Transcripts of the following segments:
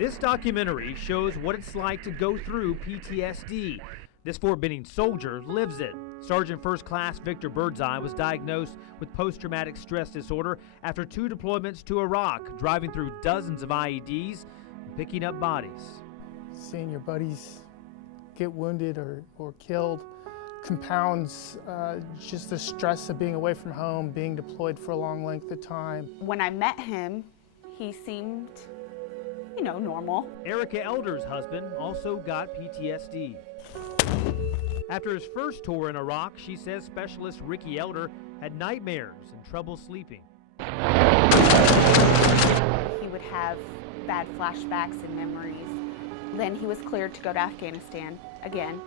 This documentary shows what it's like to go through PTSD. This Fort Benning soldier lives it. Sergeant First Class Victor Birdseye was diagnosed with post-traumatic stress disorder after 2 deployments to Iraq, driving through dozens of IEDs and picking up bodies. Seeing your buddies get wounded or killed compounds just the stress of being away from home, being deployed for a long length of time. When I met him, he seemed, normal. Erica Elder's husband also got PTSD. After his first tour in Iraq, she says specialist Ricky Elder had nightmares and trouble sleeping. He would have bad flashbacks and memories. Then he was cleared to go to Afghanistan again.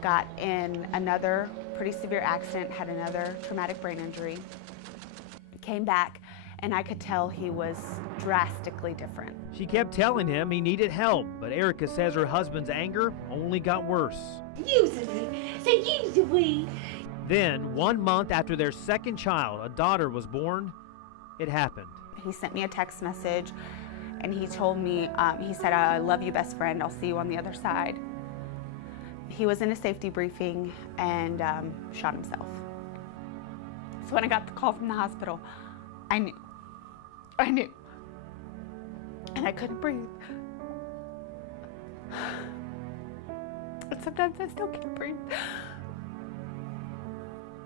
Got in another pretty severe accident, had another traumatic brain injury. Came back, and I could tell he was drastically different. She kept telling him he needed help, but Erica says her husband's anger only got worse. Usually. Then, 1 month after their second child, a daughter, was born, it happened. He sent me a text message, and he told me, he said, "I love you, best friend. I'll see you on the other side." He was in a safety briefing and shot himself. So when I got the call from the hospital, I knew. And I couldn't breathe. And sometimes I still can't breathe.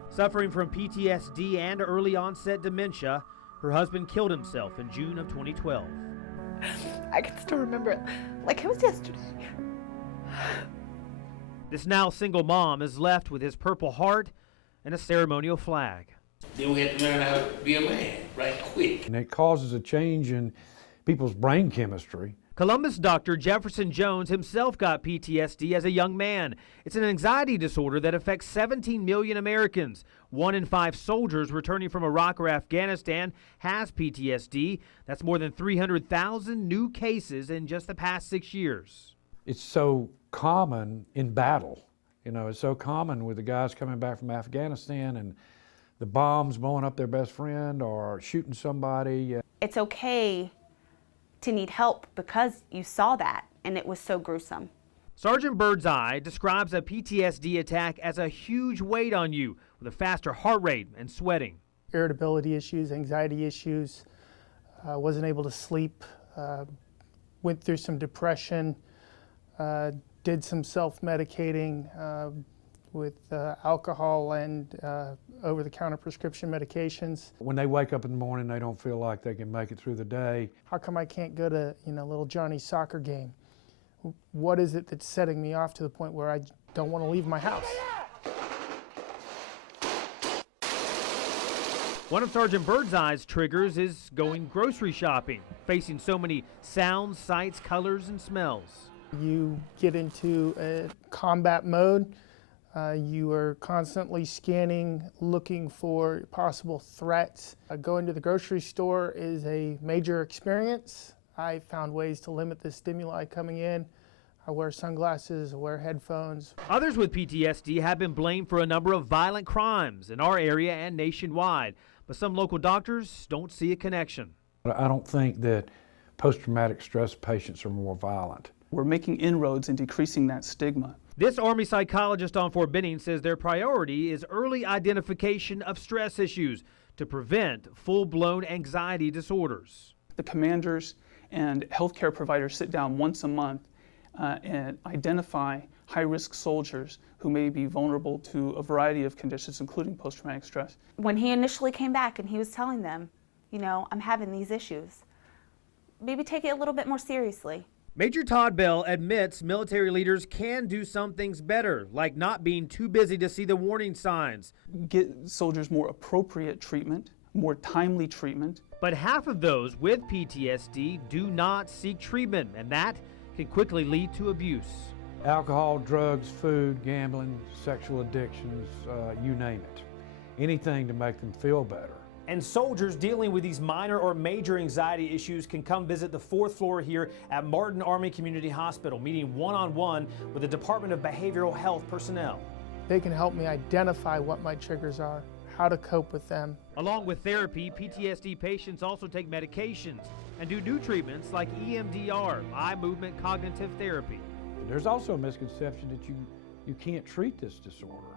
Suffering from PTSD and early onset dementia, her husband killed himself in June of 2012. I can still remember it like it was yesterday. This now single mom is left with his Purple Heart and a ceremonial flag. Then we had to learn how to be a man right quick. And it causes a change in people's brain chemistry. Columbus doctor Jefferson Jones himself got PTSD as a young man. It's an anxiety disorder that affects 17 million Americans. 1 in 5 soldiers returning from Iraq or Afghanistan has PTSD. That's more than 300,000 new cases in just the past 6 years. It's so common in battle. It's so common with the guys coming back from Afghanistan and the bombs blowing up their best friend or shooting somebody. It's okay to need help because you saw that and it was so gruesome. Sergeant Birdseye describes a PTSD attack as a huge weight on you with a faster heart rate and sweating. Irritability issues, anxiety issues, wasn't able to sleep, went through some depression, did some self-medicating with alcohol and over-the-counter prescription medications. When they wake up in the morning, they don't feel like they can make it through the day. How come I can't go to little Johnny's soccer game? What is it that's setting me off to the point where I don't want to leave my house? One of Sergeant Birdseye's triggers is going grocery shopping, facing so many sounds, sights, colors, and smells. You get into a combat mode. You are constantly scanning, looking for possible threats. Going to the grocery store is a major experience. I found ways to limit the stimuli coming in. I wear sunglasses, I wear headphones. Others with PTSD have been blamed for a number of violent crimes in our area and nationwide, but some local doctors don't see a connection. I don't think that post-traumatic stress patients are more violent. We're making inroads in decreasing that stigma. This Army psychologist on Fort Benning says their priority is early identification of stress issues to prevent full-blown anxiety disorders. The commanders and healthcare providers sit down once a month and identify high-risk soldiers who may be vulnerable to a variety of conditions, including post-traumatic stress. When he initially came back and he was telling them, I'm having these issues, maybe take it a little bit more seriously. Major Todd Bell admits military leaders can do some things better, like not being too busy to see the warning signs. Get soldiers more appropriate treatment, more timely treatment. But half of those with PTSD do not seek treatment, and that can quickly lead to abuse. Alcohol, drugs, food, gambling, sexual addictions, you name it. Anything to make them feel better. And soldiers dealing with these minor or major anxiety issues can come visit the 4th floor here at Martin Army Community Hospital, meeting one-on-one with the Department of Behavioral Health personnel. They can help me identify what my triggers are, how to cope with them. Along with therapy, PTSD patients also take medications and do new treatments like EMDR, eye movement cognitive therapy. There's also a misconception that you can't treat this disorder,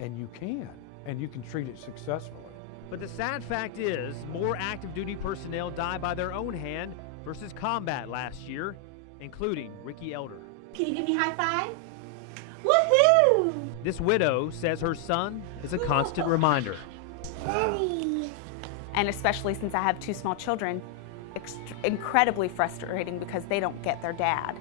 and you can treat it successfully. But the sad fact is, more active duty personnel die by their own hand versus combat last year, including Ricky Elder. Can you give me a high five? Woohoo! This widow says her son is a constant reminder. Daddy. And especially since I have two small children, incredibly frustrating because they don't get their dad.